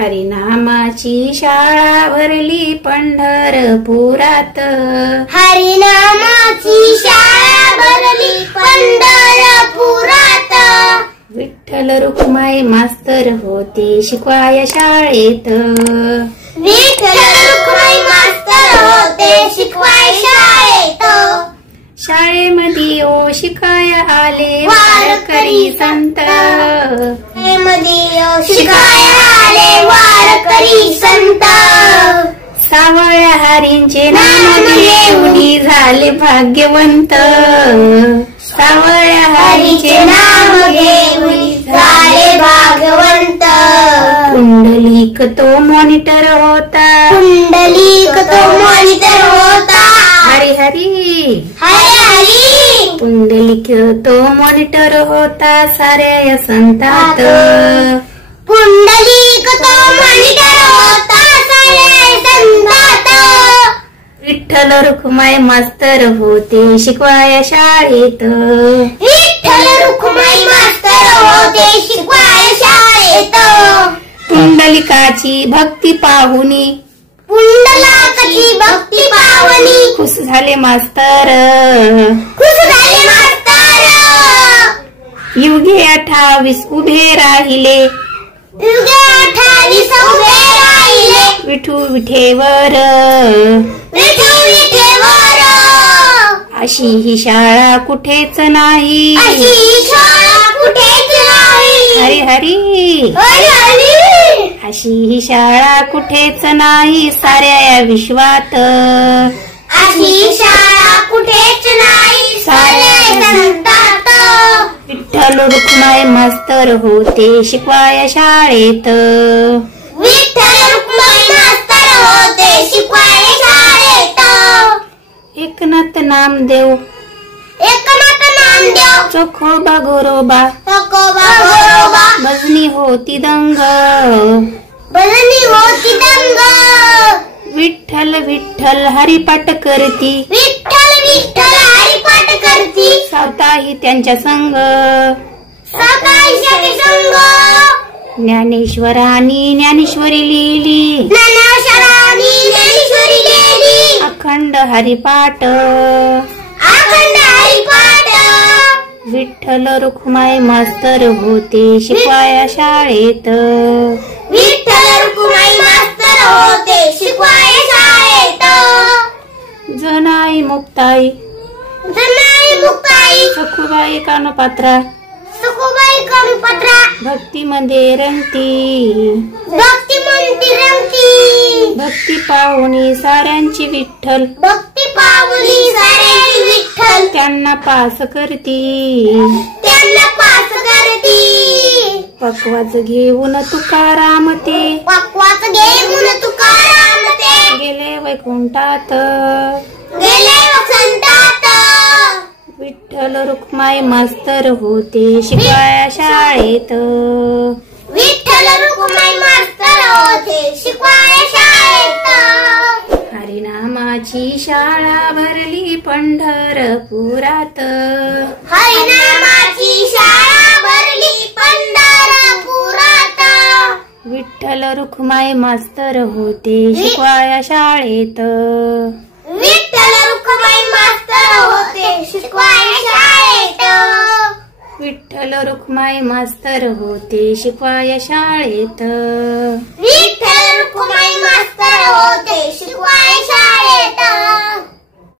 हरिनामाची शाळा भरली पंढरपुरात. हरिनामाची शाळा भरली पंढरपुरात. विठ्ठल रुक्माई मास्तर होते शिकवाय शाळेत. विठ्ठल रुक्माई मास्तर होते शिकवाय शाळेत. शाळेमध्ये ओ शिकाय आले वारकरी संत. शाळेमध्ये ओ शिकाय आले वारकरी संत. सावळ्या हरींचे नाम घेऊनी झाले भाग्यवंत. सावळ्या हरीचे नाम घेऊनी झाले भाग्यवंत. पुंडलिक तो मॉनिटर होता. पुंडलिक तो मॉनिटर होता. हरी हरी हरी हरी. पुंडलिक तो मॉनिटर होता साऱ्या संतात. पुंडलिक तो मॉनिटर होता साऱ्या संतात. विठ्ठल रुक्माई मास्तर होते शिकवाय शाळेत. विठ्ठल रुक्माई मास्तर होते शिकवाय शाळेत. पुंडलिकाची भक्ती पाहुनी. पुंडलिकाची भक्ती पावनी. खुश झाले मास्तर. खुश झाले मास्तर. युगे 28 उभे राहिले. युगे 28 उभे राहिले. विठू विठेवर. विठू विठेवर. अशी ही शाळा कुठेच नाही. अशी शाळा कुठेच नाही. हरी हरी हरी हरी. अशी ही शाळा कुठेच नाही साऱ्या या विश्वात. अशी शाळा कुठेच नाही साऱ्या संतात. विठ्ठल रुक्माई मास्तर होते शिकवाय शाळेत. विठ्ठल रुक्माई मास्तर होते शिकवाय शाळेत. एकनाथ नामदेव. एकनाथ नामदेव. चोखोबा गोरोबा. चोखोबा गोरोबा. भजनी होती दंग. भजनी होती दंग. विठ्ठल विठ्ठल हरिपाठ करती. विठ्ठल विठ्ठल हरिपाठ करती. सावताही त्यांच्या संग. सावताही संग. ज्ञानेश्वरांनी ज्ञानेश्वरी लिहिली. ज्ञानेश्वरांनी ज्ञानेश्वरी लिहिली. अखंड हरिपाठ. अखंड हरिपाठ. विठ्ठल रुक्माई मास्तर होते शिकवाय शाळेत. विठ्ठल रुक्माई मास्तर होते शिकवाय शाळेत. जनाई मुक्ताई. जनाई मुक्ताई. सखुबाई कानपात्रा. सखुबाई कानपात्रा. भक्तीमध्ये रंगती. भक्ती म्हणती रंगती. भक्ती पाहुणी साऱ्यांची विठ्ठल. भक्ती पावली साऱ्यांची विठ्ठल. त्यांना पास करती. त्यांना पास करती. पक्वाच घेऊन तुकाराम ते. पक्वाच घेऊन तुकाराम ते. गेले वैकुंठात. गेले वसंतात. विठ्ठल रुक्माई मास्तर होते शिकवाय शाळेत. विठ्ठल रुक्माई मास्तर होते शिकवाय शाळेत. हरिनामाची शाळा भरली पंढरपुरात. हरिनामाची शाळा भरली पंढरपुरात. विठ्ठल रुक्माई मास्तर होते शिकवाय शाळेत. विठ्ठल रुक्माई मास्तर होते शिकवाय शाळेत. विठ्ठल रुक्माई मास्तर होते शिकवाय शाळेत.